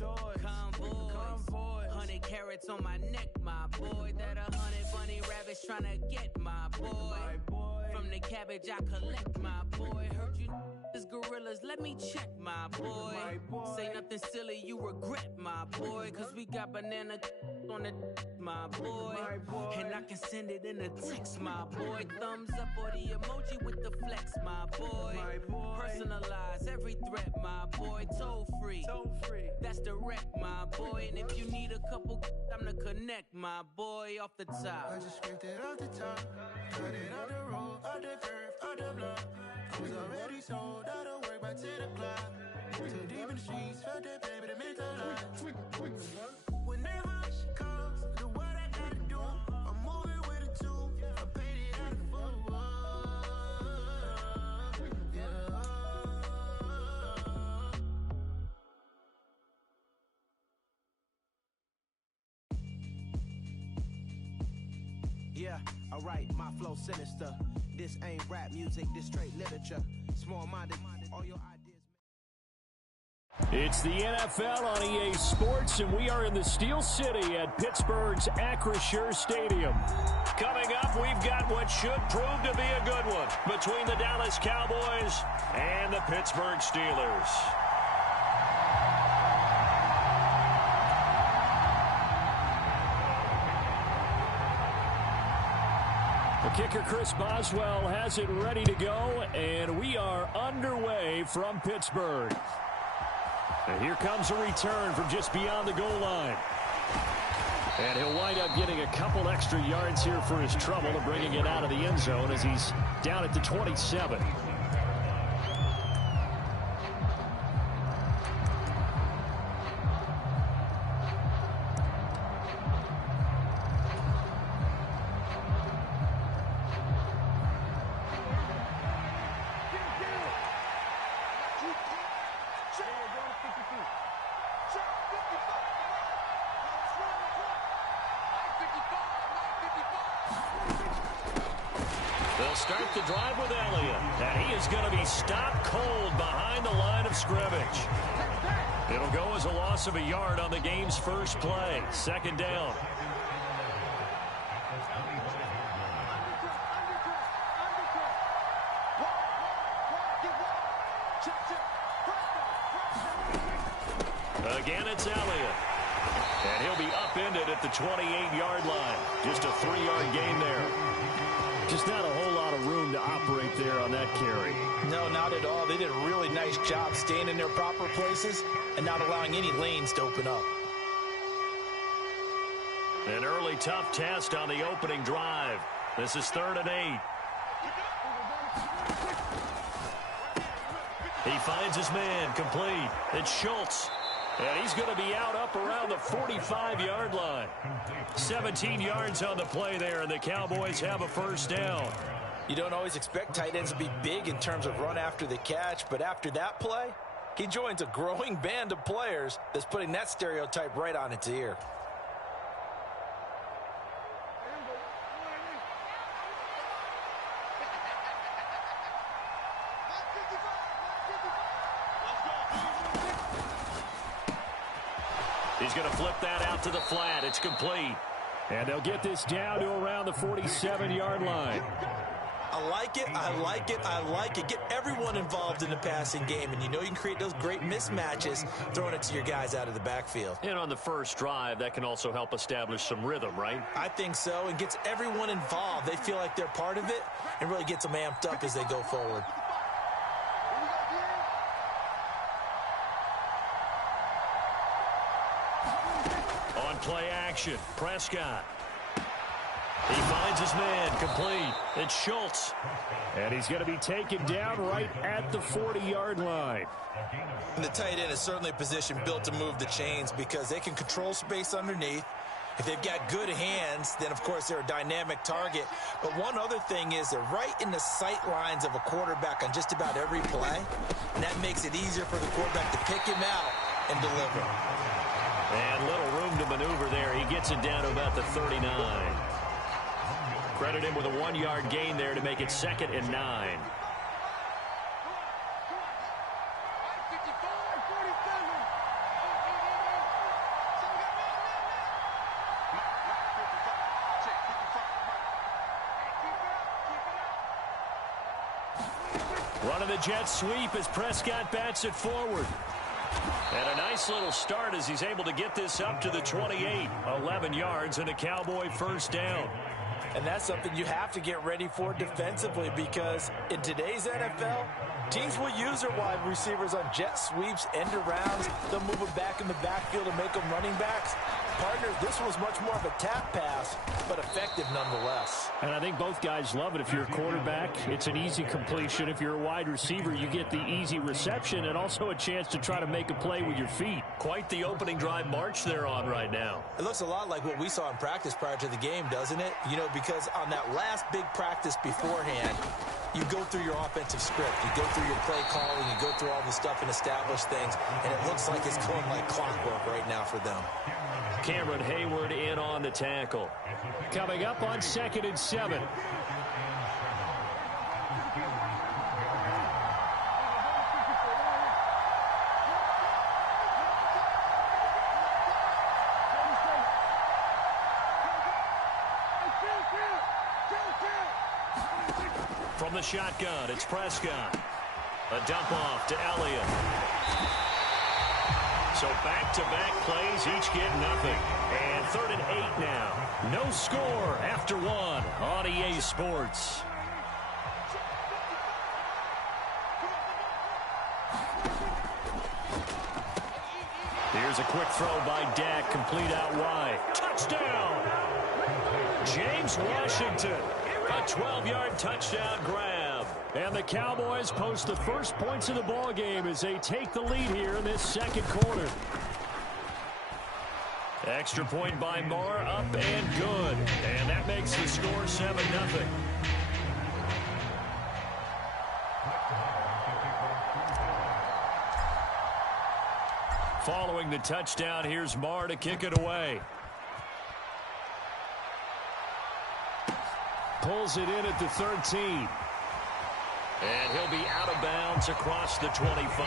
Convoy. 100 carats on my neck, my boy. That 100 bunny rabbits tryna get my boy. From the cabbage I collect, my boy. Heard you is gorillas, let me check, my boy. Say nothing silly, you regret, my boy. Cause we got banana on the my boy. And I can send it in a text, my boy. Thumbs up or the emoji with the flex, my boy. Personalize every threat, my boy. Toll free, that's direct, my boy. And if you need a couple, I'm to connect, my boy. Off the top, I just scraped it off the top, cut it on the road, on the curve, on the block. I was already sold out of work by 10 o'clock. Too deep in the streets, felt that baby, the mental lie. Whenever she calls, do what I gotta do. I'm moving with a two, I paid it out of full. Yeah, alright, my flow sinister. This ain't rap music, this straight literature. Small-minded, all your ideas. It's the NFL on EA Sports, and we are in the Steel City at Pittsburgh's Acrisure Stadium. Coming up, we've got what should prove to be a good one between the Dallas Cowboys and the Pittsburgh Steelers. The kicker, Chris Boswell, has it ready to go, and we are underway from Pittsburgh. And here comes a return from just beyond the goal line. And he'll wind up getting a couple extra yards here for his trouble and bringing it out of the end zone as he's down at the 27. They'll start the drive with Elliott, and he is going to be stopped cold behind the line of scrimmage. It'll go as a loss of a yard on the game's first play. Second down. Again, it's Elliott. And he'll be upended at the 28-yard line. Just a 3-yard gain there. Just not a whole lot of room to operate there on that carry. No, not at all. They did a really nice job staying in their proper places and not allowing any lanes to open up. An early tough test on the opening drive. This is 3rd and 8. He finds his man complete. It's Schultz. And he's going to be out up around the 45-yard line. 17 yards on the play there, and the Cowboys have a first down. You don't always expect tight ends to be big in terms of run after the catch, but after that play, he joins a growing band of players that's putting that stereotype right on its ear. He's going to flip that out to the flat. It's complete. And they'll get this down to around the 47-yard line. I like it, I like it, I like it. Get everyone involved in the passing game, and you know you can create those great mismatches throwing it to your guys out of the backfield. And on the first drive, that can also help establish some rhythm, right? I think so, and gets everyone involved. They feel like they're part of it and really gets them amped up as they go forward. On play action, Prescott. He finds his man complete. It's Schultz. And he's going to be taken down right at the 40-yard line. And the tight end is certainly a position built to move the chains because they can control space underneath. If they've got good hands, then, of course, they're a dynamic target. But one other thing is they're right in the sight lines of a quarterback on just about every play. And that makes it easier for the quarterback to pick him out and deliver. And little room to maneuver there. He gets it down to about the 39. Credit him with a 1-yard gain there to make it 2nd and 9. Running the jet sweep as Prescott bats it forward. And a nice little start as he's able to get this up to the 28. 11 yards and a Cowboy first down. And that's something you have to get ready for defensively, because in today's NFL, teams will use their wide receivers on jet sweeps, end arounds. They'll move them back in the backfield and make them running backs. Partners, this was much more of a tap pass, but effective nonetheless. And I think both guys love it. If you're a quarterback, it's an easy completion. If you're a wide receiver, you get the easy reception and also a chance to try to make a play with your feet. Quite the opening drive march they're on right now. It looks a lot like what we saw in practice prior to the game, doesn't it? You know, because on that last big practice beforehand, you go through your offensive script, you go through your play calling, you go through all the stuff and establish things, and it looks like it's going like clockwork right now for them. Cameron Hayward in on the tackle. Coming up on 2nd and 7. From the shotgun, it's Prescott. A dump off to Elliott. So back-to-back plays, each get nothing. And 3rd and 8 now. No score after 1 on EA Sports. Here's a quick throw by Dak, complete out wide. Touchdown! James Washington. A 12-yard touchdown grab. And the Cowboys post the first points of the ball game as they take the lead here in this second quarter. Extra point by Moore, up and good. And that makes the score 7-0. Following the touchdown, here's Moore to kick it away. Pulls it in at the 13. And he'll be out of bounds across the 25.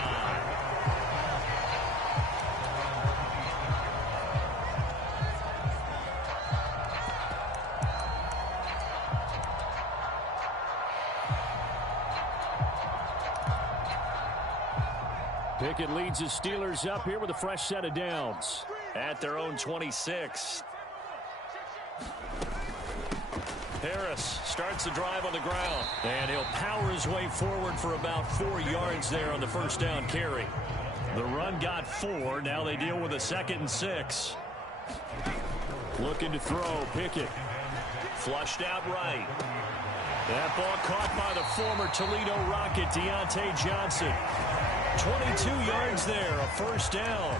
Pickett leads the Steelers up here with a fresh set of downs at their own 26. Harris starts the drive on the ground, and he'll power his way forward for about 4 yards there on the first down carry. The run got 4. Now they deal with a 2nd and 6. Looking to throw. Pickett flushed out right. That ball caught by the former Toledo Rocket, Deontay Johnson. 22 yards there, a first down.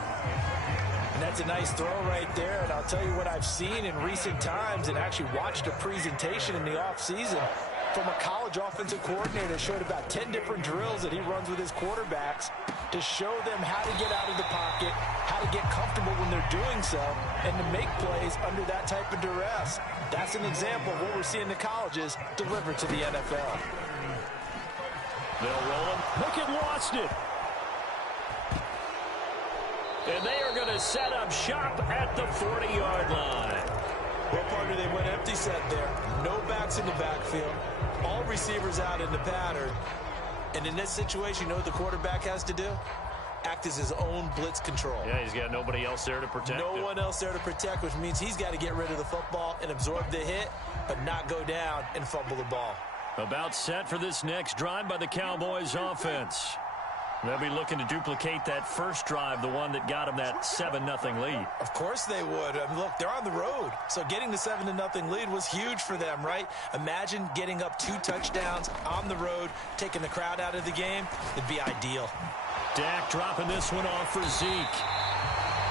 And that's a nice throw right there. And I'll tell you what I've seen in recent times and actually watched a presentation in the offseason from a college offensive coordinator that showed about 10 different drills that he runs with his quarterbacks to show them how to get out of the pocket, how to get comfortable when they're doing so, and to make plays under that type of duress. That's an example of what we're seeing in the colleges delivered to the NFL. They'll roll him. Pickett lost it. And they are going to set up shop at the 40-yard line. Well, partner, they went empty set there. No backs in the backfield. All receivers out in the pattern. And in this situation, you know what the quarterback has to do? Act as his own blitz control. Yeah, he's got nobody else there to protect him. No one else there to protect, which means he's got to get rid of the football and absorb the hit, but not go down and fumble the ball. About set for this next drive by the Cowboys offense. They'll be looking to duplicate that first drive, the one that got them that 7-0 lead. Of course they would. I mean, look, they're on the road. So getting the 7-0 lead was huge for them, right? Imagine getting up 2 touchdowns on the road, taking the crowd out of the game. It'd be ideal. Dak dropping this one off for Zeke.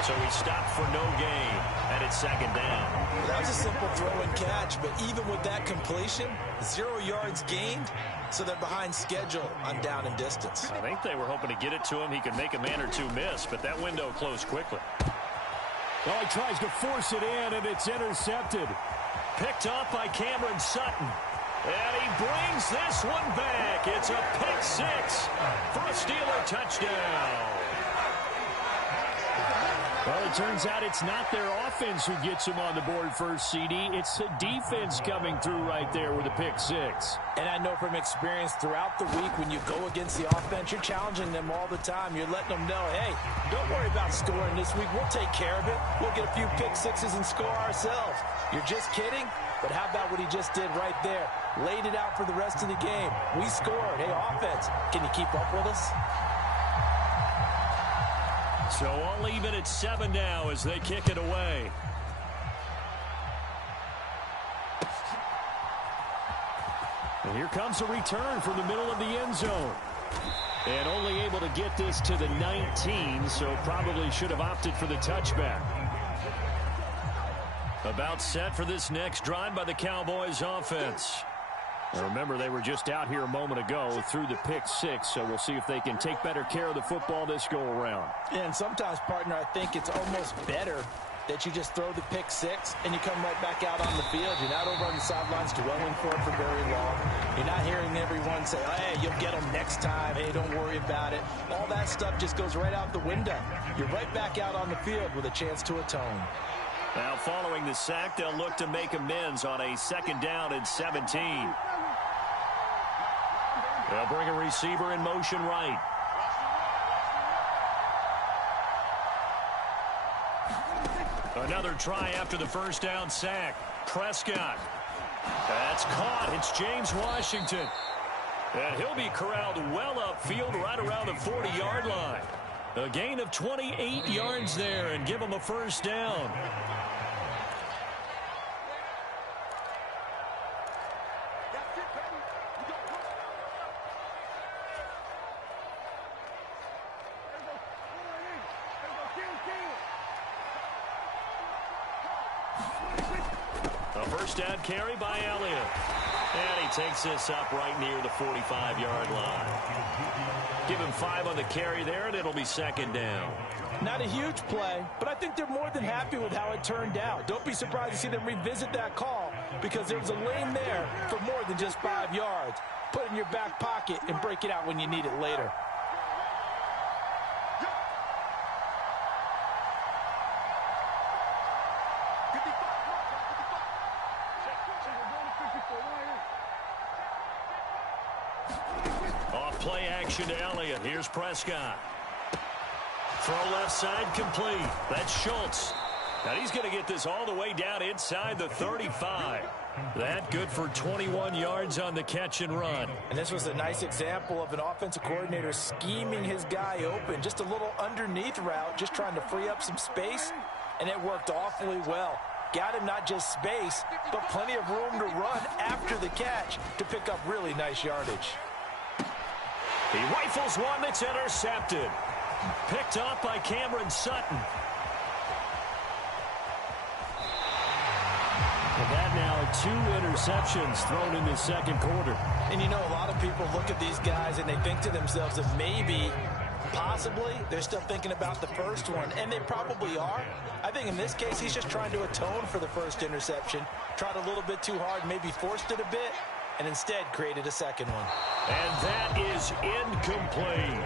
So he stopped for no gain, and it's 2nd down. Well, that was a simple throw and catch, but even with that completion, 0 yards gained. So they're behind schedule on down and distance. I think they were hoping to get it to him. He could make a man or two miss, but that window closed quickly. Well, he tries to force it in, and it's intercepted. Picked off by Cameron Sutton. And he brings this one back. It's a pick 6 for a Steeler touchdown. Well, it turns out it's not their offense who gets them on the board first, CD. It's the defense coming through right there with a pick six. And I know from experience throughout the week when you go against the offense, you're challenging them all the time. You're letting them know, hey, don't worry about scoring this week. We'll take care of it. We'll get a few pick sixes and score ourselves. You're just kidding? But how about what he just did right there? Laid it out for the rest of the game. We scored. Hey, offense, can you keep up with us? So all even at 7 now as they kick it away. And here comes a return from the middle of the end zone. And only able to get this to the 19, so probably should have opted for the touchback. About set for this next drive by the Cowboys offense. Now remember, they were just out here a moment ago through the pick six, so we'll see if they can take better care of the football this go-around. And sometimes, partner, I think it's almost better that you just throw the pick six and you come right back out on the field. You're not over on the sidelines dwelling for it for very long. You're not hearing everyone say, hey, you'll get them next time. Hey, don't worry about it. All that stuff just goes right out the window. You're right back out on the field with a chance to atone. Now, following the sack, they'll look to make amends on a 2nd down and 17. They'll bring a receiver in motion right. Another try after the 1st down sack. Prescott. That's caught. It's James Washington. And he'll be corralled well upfield right around the 40-yard line. A gain of 28 yards there and give him a 1st down. A 1st down carry by Elliott. And he takes this up right near the 45-yard line. Give him 5 on the carry there, and it'll be 2nd down. Not a huge play, but I think they're more than happy with how it turned out. Don't be surprised to see them revisit that call because there was a lane there for more than just 5 yards. Put it in your back pocket and break it out when you need it later. Play action to Elliott. Here's Prescott. Throw left side complete. That's Schultz. Now he's going to get this all the way down inside the 35. That good for 21 yards on the catch and run. And this was a nice example of an offensive coordinator scheming his guy open. Just a little underneath route, just trying to free up some space, and it worked awfully well. Got him not just space, but plenty of room to run after the catch to pick up really nice yardage. He rifles one that's intercepted. Picked off by Cameron Sutton. And that now 2 interceptions thrown in the 2nd quarter. And you know, a lot of people look at these guys and they think to themselves that maybe, possibly, they're still thinking about the first one. And they probably are. I think in this case, he's just trying to atone for the 1st interception. Tried a little bit too hard, maybe forced it a bit, and instead created a 2nd one. And that is incomplete.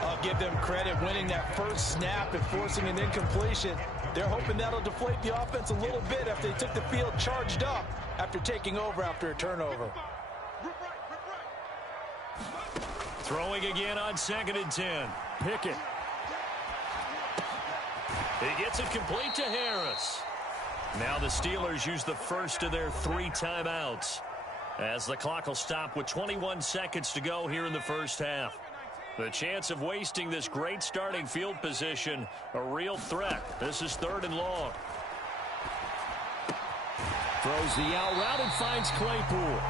I'll give them credit winning that 1st snap and forcing an incompletion. They're hoping that'll deflate the offense a little bit after they took the field charged up after taking over after a turnover. Throwing again on 2nd and 10. Pickett. He gets it complete to Harris. Now the Steelers use the 1st of their 3 timeouts, as the clock will stop with 21 seconds to go here in the 1st half. The chance of wasting this great starting field position, a real threat. This is 3rd and long. Throws the out route and finds Claypool.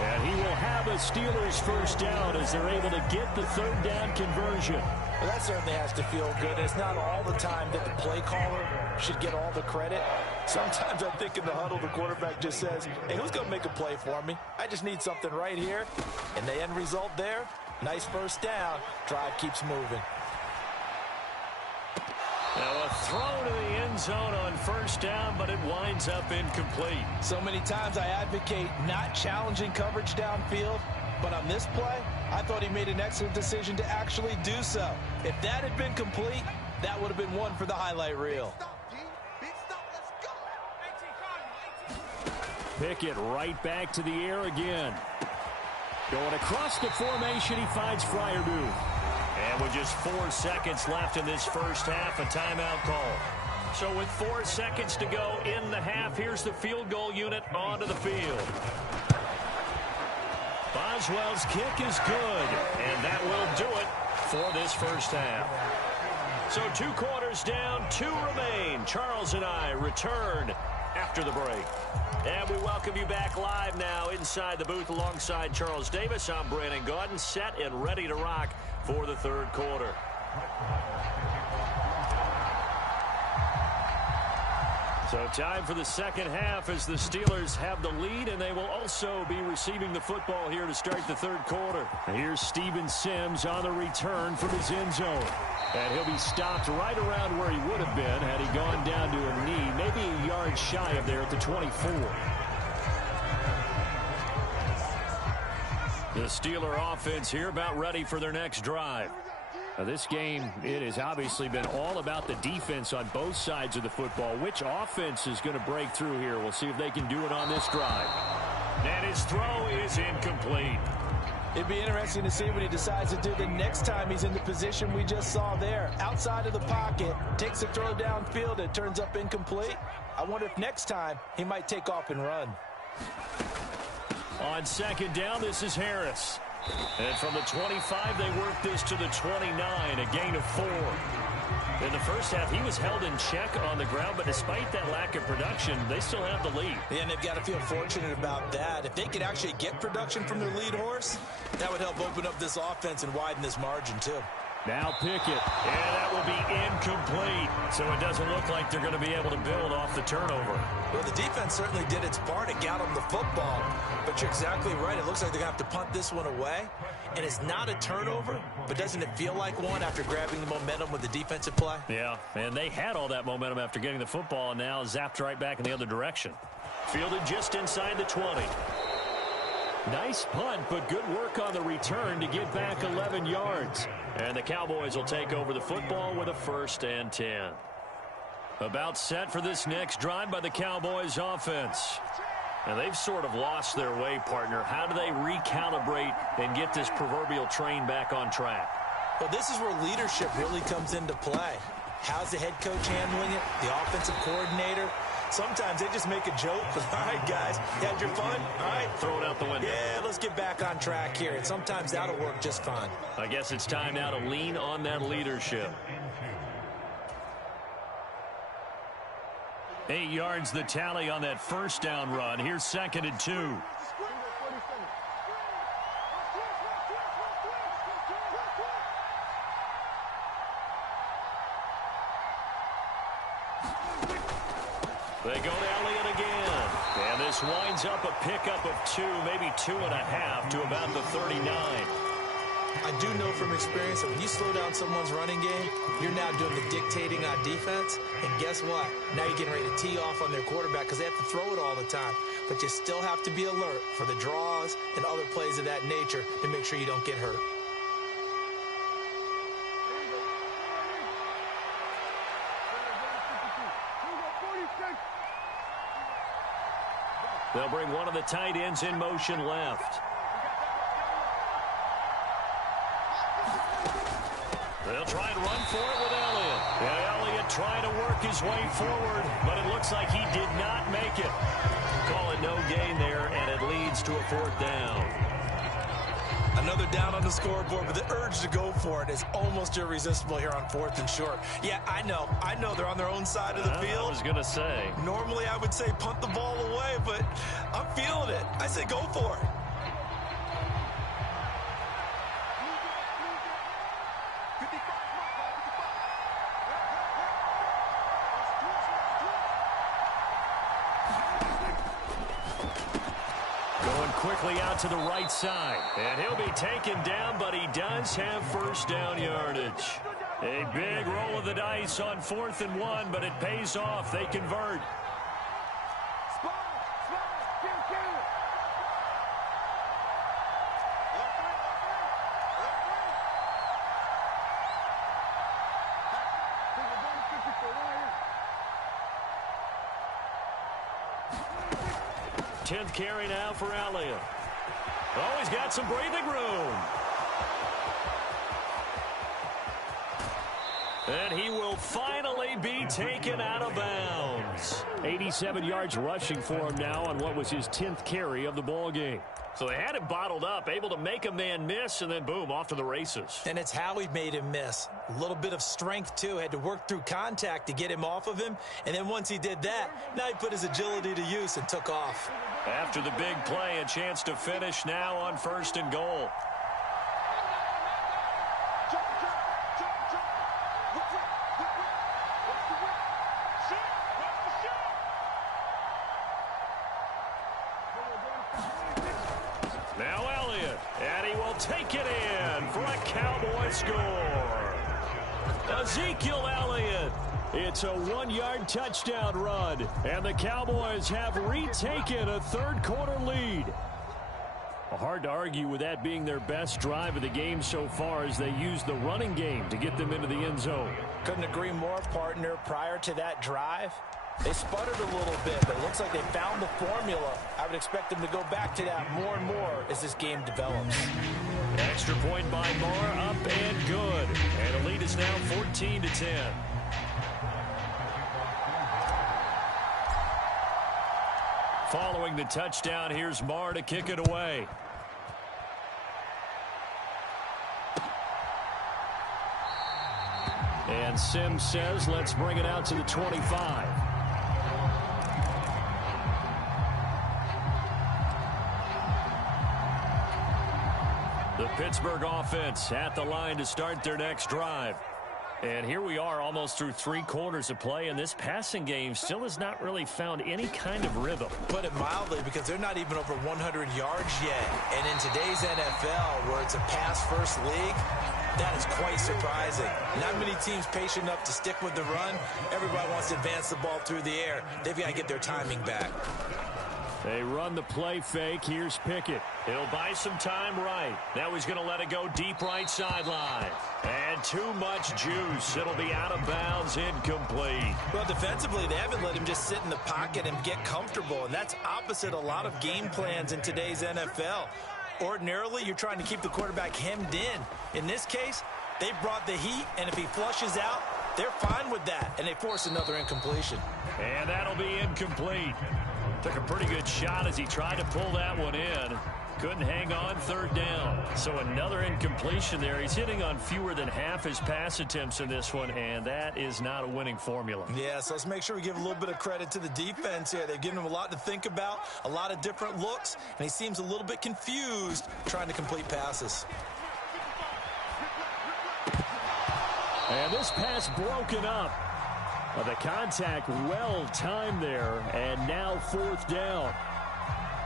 And he will have a Steelers 1st down as they're able to get the 3rd down conversion. Well, that certainly has to feel good. It's not all the time that the play caller should get all the credit. Sometimes I think in the huddle, the quarterback just says, hey, who's going to make a play for me? I just need something right here. And the end result there, nice 1st down. Drive keeps moving. Now a throw to the end zone on 1st down, but it winds up incomplete. So many times I advocate not challenging coverage downfield, but on this play, I thought he made an excellent decision to actually do so. If that had been complete, That would have been one for the highlight reel. Pickett right back to the air again. Going across the formation, he finds Freiermuth. And with just 4 seconds left in this first half, a timeout call. So with 4 seconds to go in the half, here's the field goal unit onto the field. Boswell's kick is good, and that will do it for this first half. So 2 quarters down, 2 remain. Charles and I return after the break. And we welcome you back live now inside the booth alongside Charles Davis. I'm Brandon Gaudin, set and ready to rock for the third quarter. So time for the second half as the Steelers have the lead, and they will also be receiving the football here to start the third quarter. And here's Steven Sims on the return from his end zone. And he'll be stopped right around where he would have been had he gone down to a knee, maybe a yard shy of there at the 24. The Steeler offense here about ready for their next drive. Now this game, it has obviously been all about the defense on both sides of the football. Which offense is going to break through here? We'll see if they can do it on this drive. And his throw is incomplete. It'd be interesting to see what he decides to do the next time he's in the position we just saw there. Outside of the pocket, takes a throw downfield, it turns up incomplete. I wonder if next time he might take off and run. On second down, this is Harris. And from the 25, they work this to the 29, a gain of 4. In the first half, he was held in check on the ground, but despite that lack of production, they still have the lead. Yeah, and they've got to feel fortunate about that. If they could actually get production from their lead horse, that would help open up this offense and widen this margin, too. Now Pickett, and that will be incomplete. So it doesn't look like they're going to be able to build off the turnover. Well, the defense certainly did its part to get them the football. But you're exactly right. It looks like they're going to have to punt this one away. And it's not a turnover, but doesn't it feel like one after grabbing the momentum with the defensive play? Yeah, and they had all that momentum after getting the football, and now zapped right back in the other direction. Fielded just inside the 20. Nice punt, but good work on the return to get back 11 yards. And the Cowboys will take over the football with a 1st and 10. About set for this next drive by the Cowboys offense. And they've sort of lost their way, partner. How do they recalibrate and get this proverbial train back on track? Well, this is where leadership really comes into play. How's the head coach handling it? The offensive coordinator? Sometimes they just make a joke. All right, guys, you had your fun? All right. Throw it out the window. Yeah, let's get back on track here. And sometimes that'll work just fine. I guess it's time now to lean on that leadership. 8 yards the tally on that first down run. Here's 2nd and 2. They go to Elliott again. And this winds up a pickup of 2, maybe 2.5 to about the 39. I do know from experience that when you slow down someone's running game, you're now doing the dictating on defense. And guess what? Now you're getting ready to tee off on their quarterback because they have to throw it all the time. But you still have to be alert for the draws and other plays of that nature to make sure you don't get hurt. They'll bring one of the tight ends in motion left. They'll try and run for it with Elliott. And Elliott trying to work his way forward, but it looks like he did not make it. Call it no gain there, and it leads to a 4th down. Another down on the scoreboard, but the urge to go for it is almost irresistible here on 4th and short. Yeah, I know they're on their own side of the field. I was going to say. Normally I would say punt the ball away, but I'm feeling it. I say go for it. Quickly out to the right side. And he'll be taken down, but he does have 1st down yardage. A big roll of the dice on 4th and 1, but it pays off. They convert. Tenth carry now for Elliott. Oh, he's got some breathing room. And he will finally be taken out of bounds. 87 yards rushing for him now on what was his 10th carry of the ball game. So they had him bottled up, able to make a man miss, and then boom, off to the races. And it's how he made him miss. A little bit of strength, too. Had to work through contact to get him off of him. And then once he did that, now he put his agility to use and took off. After the big play, a chance to finish now on 1st and goal. Now Elliott, and he will take it in for a Cowboy score. Ezekiel Elliott. It's a 1-yard touchdown run, and the Cowboys have retaken a third-quarter lead. Hard to argue with that being their best drive of the game so far as they use the running game to get them into the end zone. Couldn't agree more, partner. Prior to that drive, they sputtered a little bit, but it looks like they found the formula. I would expect them to go back to that more and more as this game develops. Extra point by Moore, up and good. And the lead is now 14-10. Following the touchdown, here's Marr to kick it away. And Sims says, let's bring it out to the 25. The Pittsburgh offense at the line to start their next drive. And here we are almost through 3 quarters of play, and this passing game still has not really found any kind of rhythm. Put it mildly, because they're not even over 100 yards yet. And in today's NFL, where it's a pass-first league, that is quite surprising. Not many teams patient enough to stick with the run. Everybody wants to advance the ball through the air. They've got to get their timing back. They run the play fake. Here's Pickett. He'll buy some time right. Now he's going to let it go deep right sideline. And too much juice. It'll be out of bounds, incomplete. Well, defensively, they haven't let him just sit in the pocket and get comfortable, and that's opposite a lot of game plans in today's NFL. Ordinarily, you're trying to keep the quarterback hemmed in. In this case, they brought the heat, and if he flushes out, they're fine with that, and they force another incompletion. And that'll be incomplete. Took a pretty good shot as he tried to pull that one in. Couldn't hang on, 3rd down. So another incompletion there. He's hitting on fewer than half his pass attempts in this one, and that is not a winning formula. Yeah, so let's make sure we give a little bit of credit to the defense here. They've given him a lot to think about, a lot of different looks, and he seems a little bit confused trying to complete passes. And this pass broken up. The contact well timed there, and now 4th down.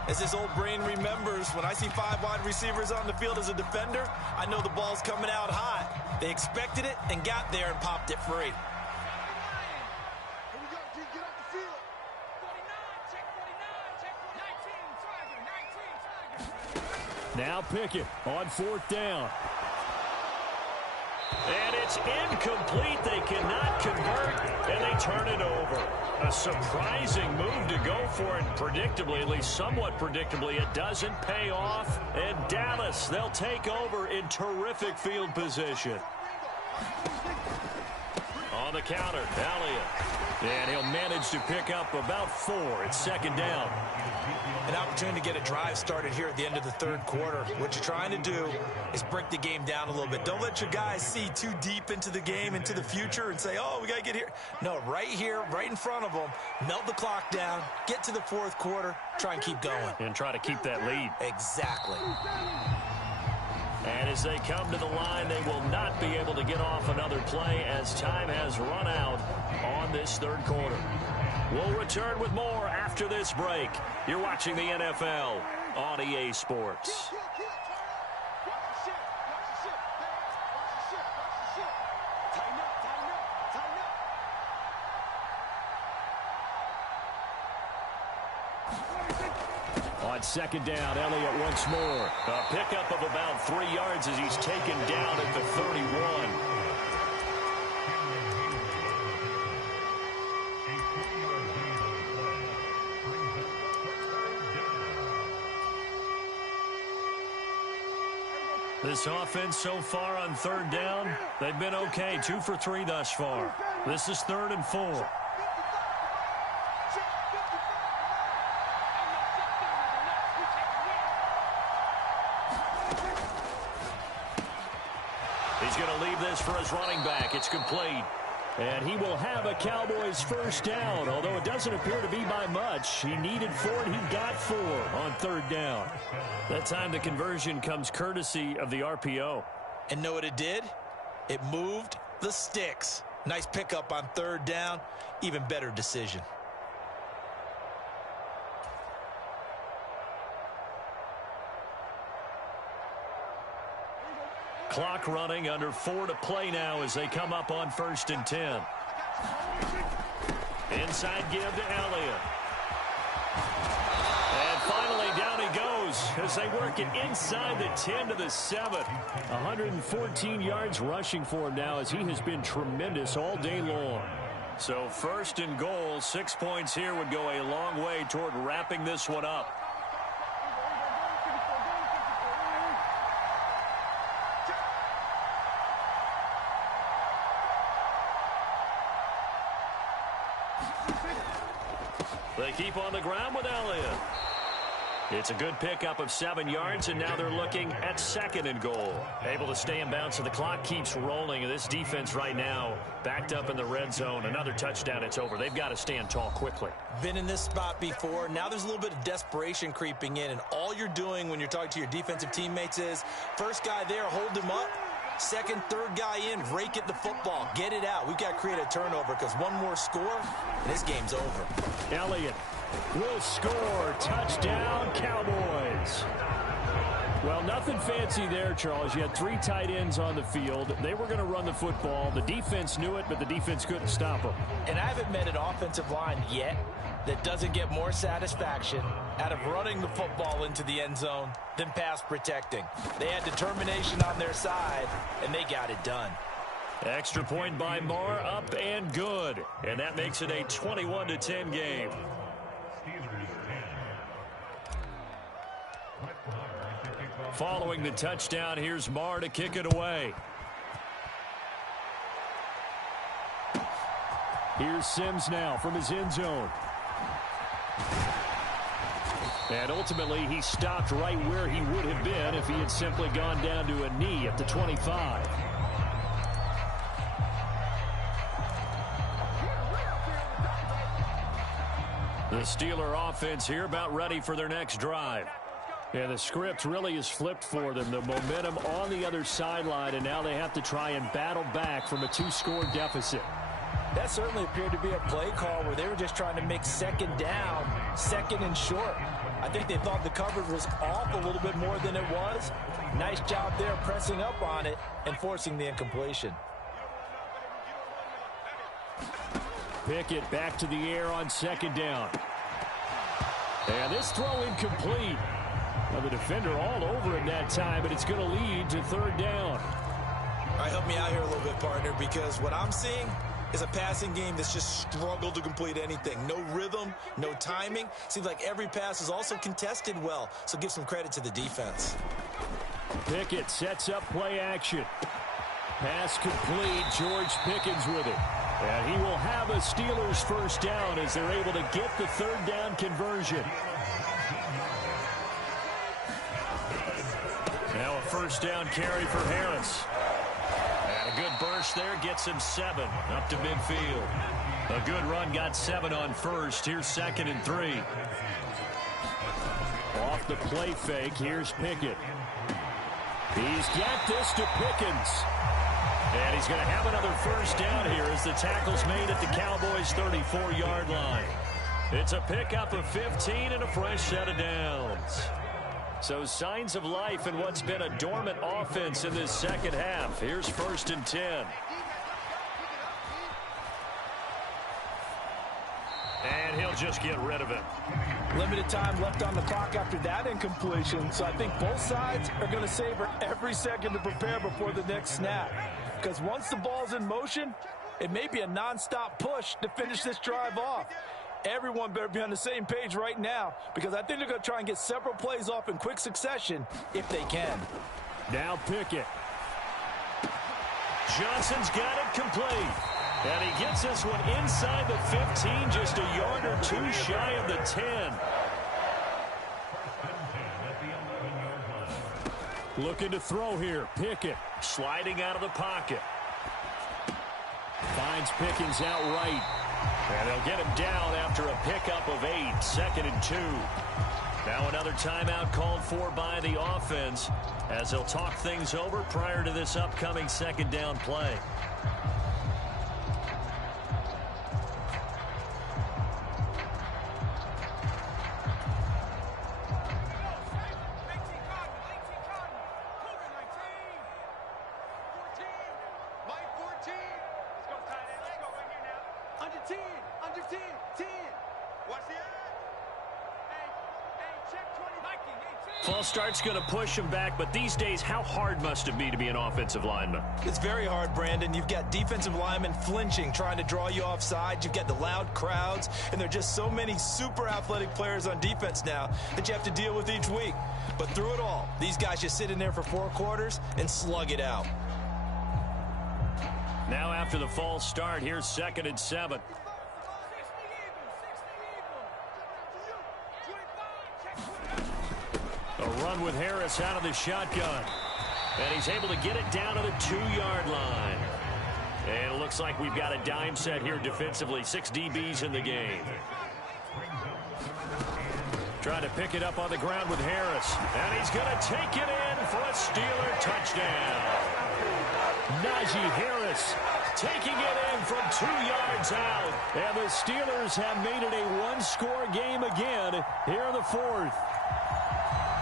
As his old brain remembers, when I see 5 wide receivers on the field as a defender, I know the ball's coming out hot. They expected it and got there and popped it free. Now Pickett on 4th down. And it's incomplete. They cannot convert, and they turn it over. A surprising move to go for it. Predictably, at least somewhat predictably, it doesn't pay off. And Dallas, they'll take over in terrific field position. On the counter, Elliott. And he'll manage to pick up about 4. It's 2nd down. An opportunity to get a drive started here at the end of the 3rd quarter. What you're trying to do is break the game down a little bit. Don't let your guys see too deep into the game, into the future, and say, oh, we got to get here. No, right here, right in front of them, melt the clock down, get to the 4th quarter, try and keep going. And try to keep that lead. Exactly. And as they come to the line, they will not be able to get off another play as time has run out on this 3rd quarter. We'll return with more after this break. You're watching the NFL on EA Sports. On 2nd down, Elliott once more. A pickup of about 3 yards as he's taken down at the 31. This offense so far on third down, they've been okay. 2 for 3 thus far. This is 3rd and 4. He's going to leave this for his running back. It's complete. And he will have a Cowboys first down, although it doesn't appear to be by much. He needed 4, and he got 4 on third down. That time the conversion comes courtesy of the RPO. And know what it did? It moved the sticks. Nice pickup on third down. Even better decision. Clock running, under 4 to play now as they come up on 1st and 10. Inside give to Elliott. And finally down he goes as they work it inside the 10 to the 7. 114 yards rushing for him now as he has been tremendous all day long. So 1st and goal, 6 points here would go a long way toward wrapping this one up. They keep on the ground with Elliott. It's a good pickup of 7 yards, and now they're looking at 2nd and goal. Able to stay in bounds, and the clock keeps rolling. And this defense right now backed up in the red zone. Another touchdown, it's over. They've got to stand tall quickly. Been in this spot before. Now there's a little bit of desperation creeping in, and all you're doing when you're talking to your defensive teammates is first guy there, hold him up. Second, third guy in, rake at the football. Get it out. We've got to create a turnover because one more score, and this game's over. Elliott will score. Touchdown, Cowboys. Well, nothing fancy there, Charles. You had 3 tight ends on the field. They were going to run the football. The defense knew it, but the defense couldn't stop them. And I haven't met an offensive line yet that doesn't get more satisfaction out of running the football into the end zone than pass protecting. They had determination on their side, and they got it done. Extra point by Marr, up and good. And that makes it a 21-10 game. Following the touchdown, here's Marr to kick it away. Here's Sims now from his end zone. And ultimately, he stopped right where he would have been if he had simply gone down to a knee at the 25. The Steeler offense here about ready for their next drive. Yeah, the script really is flipped for them. The momentum on the other sideline, and now they have to try and battle back from a 2-score deficit. That certainly appeared to be a play call where they were just trying to make second down, 2nd and short. I think they thought the coverage was off a little bit more than it was. Nice job there pressing up on it and forcing the incompletion. Pickett back to the air on 2nd down. And this throw incomplete. Well, the defender all over him that time, but it's going to lead to 3rd down. All right, help me out here a little bit, partner, because what I'm seeing is a passing game that's just struggled to complete anything. No rhythm, no timing. Seems like every pass is also contested well, so give some credit to the defense. Pickett sets up play action. Pass complete. George Pickens with it. And he will have a Steelers first down as they're able to get the 3rd down conversion. Now a first down carry for Harris. And a good burst there gets him 7 up to midfield. A good run got 7 on first. Here's 2nd and 3. Off the play fake, here's Pickett. He's got this to Pickens. And he's going to have another first down here as the tackle's made at the Cowboys' 34-yard line. It's a pickup of 15 and a fresh set of downs. So signs of life in what's been a dormant offense in this second half. Here's 1st and 10. And he'll just get rid of it. Limited time left on the clock after that incompletion, so I think both sides are going to savor every second to prepare before the next snap. Because once the ball's in motion, it may be a nonstop push to finish this drive off. Everyone better be on the same page right now, because I think they're going to try and get several plays off in quick succession if they can. Now Pickett. Johnson's got it complete. And he gets this one inside the 15, just a yard or two shy of the 10. Looking to throw here. Pickett sliding out of the pocket. Finds Pickens out right. And they'll get him down after a pickup of 8, 2nd and 2. Now another timeout called for by the offense as they'll talk things over prior to this upcoming 2nd down play. False start's going to push him back, but these days, how hard must it be to be an offensive lineman? It's very hard, Brandon. You've got defensive linemen flinching, trying to draw you offside. You've got the loud crowds, and there are just so many super athletic players on defense now that you have to deal with each week. But through it all, these guys just sit in there for 4 quarters and slug it out. Now after the false start, here's 2nd and 7. A run with Harris out of the shotgun. And he's able to get it down to the 2-yard line. And it looks like we've got a dime set here defensively. 6 DBs in the game. Trying to pick it up on the ground with Harris. And he's going to take it in for a Steeler touchdown. Najee Harris taking it in from 2 yards out. And the Steelers have made it a 1-score game again here in the 4th.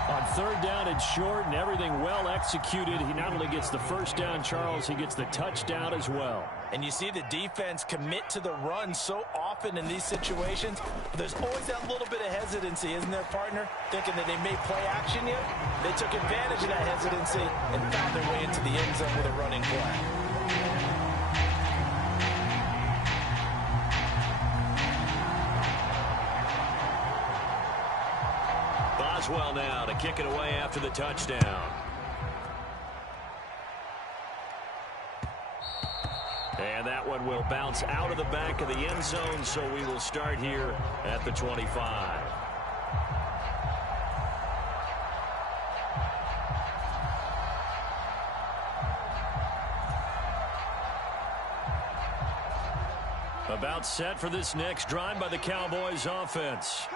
On 3rd down and short and everything well executed. He not only gets the first down, Charles, he gets the touchdown as well. And you see the defense commit to the run so often in these situations. But there's always that little bit of hesitancy, isn't there, partner? Thinking that they may play action yet. They took advantage of that hesitancy and found their way into the end zone with a running play. Boswell now to kick it away after the touchdown. And that one will bounce out of the back of the end zone, so we will start here at the 25. About set for this next drive by the Cowboys offense.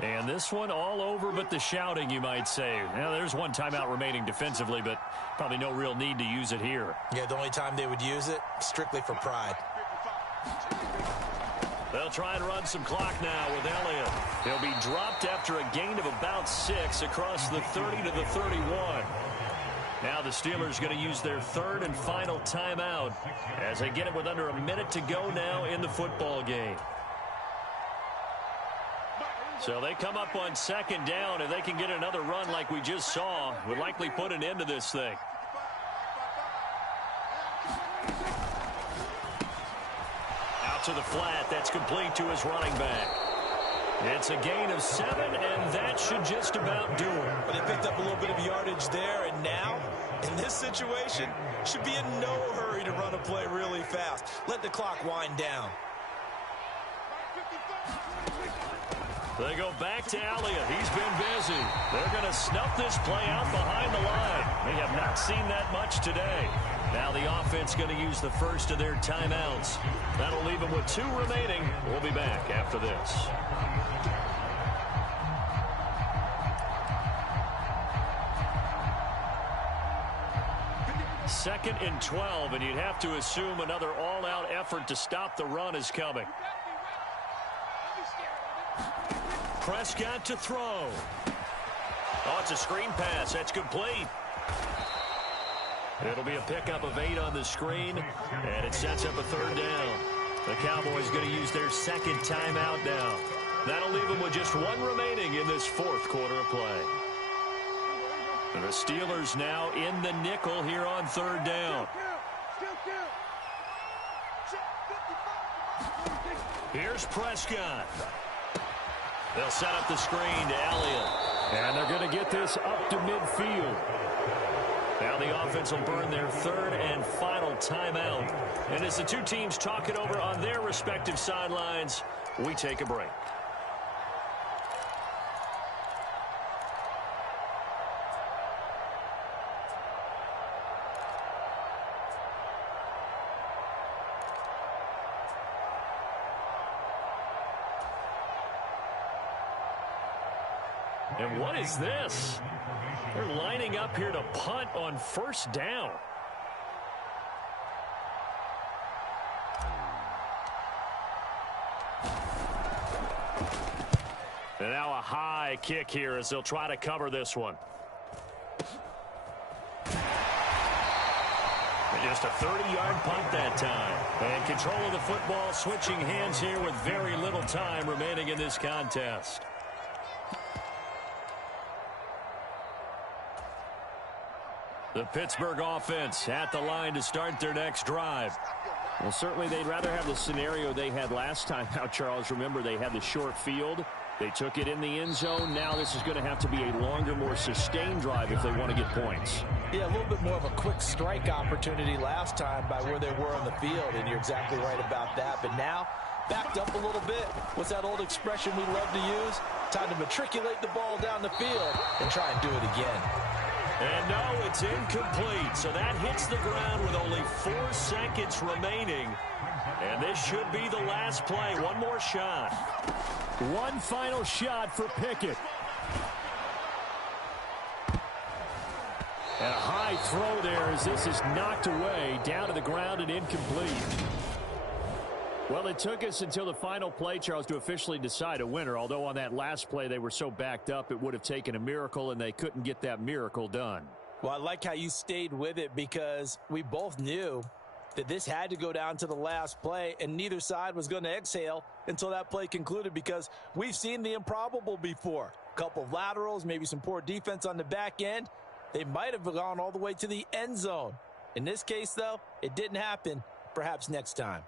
And this one all over but the shouting, you might say. Now, there's one timeout remaining defensively, but probably no real need to use it here. Yeah, the only time they would use it, strictly for pride. They'll try and run some clock now with Elliott. He'll be dropped after a gain of about 6 across the 30 to the 31. Now the Steelers going to use their 3rd and final timeout as they get it with under a minute to go now in the football game. So they come up on 2nd down, and they can get another run like we just saw. Would likely put an end to this thing. Out to the flat. That's complete to his running back. It's a gain of 7, and that should just about do it. But they picked up a little bit of yardage there, and now, in this situation, should be in no hurry to run a play really fast. Let the clock wind down. They go back to Elliott. He's been busy. They're going to snuff this play out behind the line. They have not seen that much today. Now the offense going to use the first of their timeouts. That'll leave them with 2 remaining. We'll be back after this. Second and 12, and you'd have to assume another all-out effort to stop the run is coming. Prescott to throw. Oh, it's a screen pass. That's complete. It'll be a pickup of 8 on the screen, and it sets up a 3rd down. The Cowboys going to use their 2nd timeout now. That'll leave them with just 1 remaining in this 4th quarter of play. And the Steelers now in the nickel here on 3rd down. Here's Prescott. They'll set up the screen to Elliott. And they're going to get this up to midfield. Now the offense will burn their third and final timeout. And as the two teams talk it over on their respective sidelines, we take a break. And what is this? They're lining up here to punt on first down. And now a high kick here as they'll try to cover this one. And just a 30-yard punt that time. And control of the football switching hands here with very little time remaining in this contest. The Pittsburgh offense at the line to start their next drive. Well, certainly they'd rather have the scenario they had last time out, Charles. Remember, they had the short field. They took it in the end zone. Now this is going to have to be a longer, more sustained drive if they want to get points. Yeah, a little bit more of a quick strike opportunity last time by where they were on the field, and you're exactly right about that. But now, backed up a little bit. What's that old expression we love to use? Time to matriculate the ball down the field and try and do it again. And no, it's incomplete. So that hits the ground with only 4 seconds remaining. And this should be the last play. One more shot. One final shot for Pickett. And a high throw there as this is knocked away, down to the ground and incomplete. Well, it took us until the final play, Charles, to officially decide a winner, although on that last play they were so backed up it would have taken a miracle, and they couldn't get that miracle done. Well, I like how you stayed with it because we both knew that this had to go down to the last play, and neither side was going to exhale until that play concluded because we've seen the improbable before. A couple of laterals, maybe some poor defense on the back end. They might have gone all the way to the end zone. In this case, though, it didn't happen. Perhaps next time.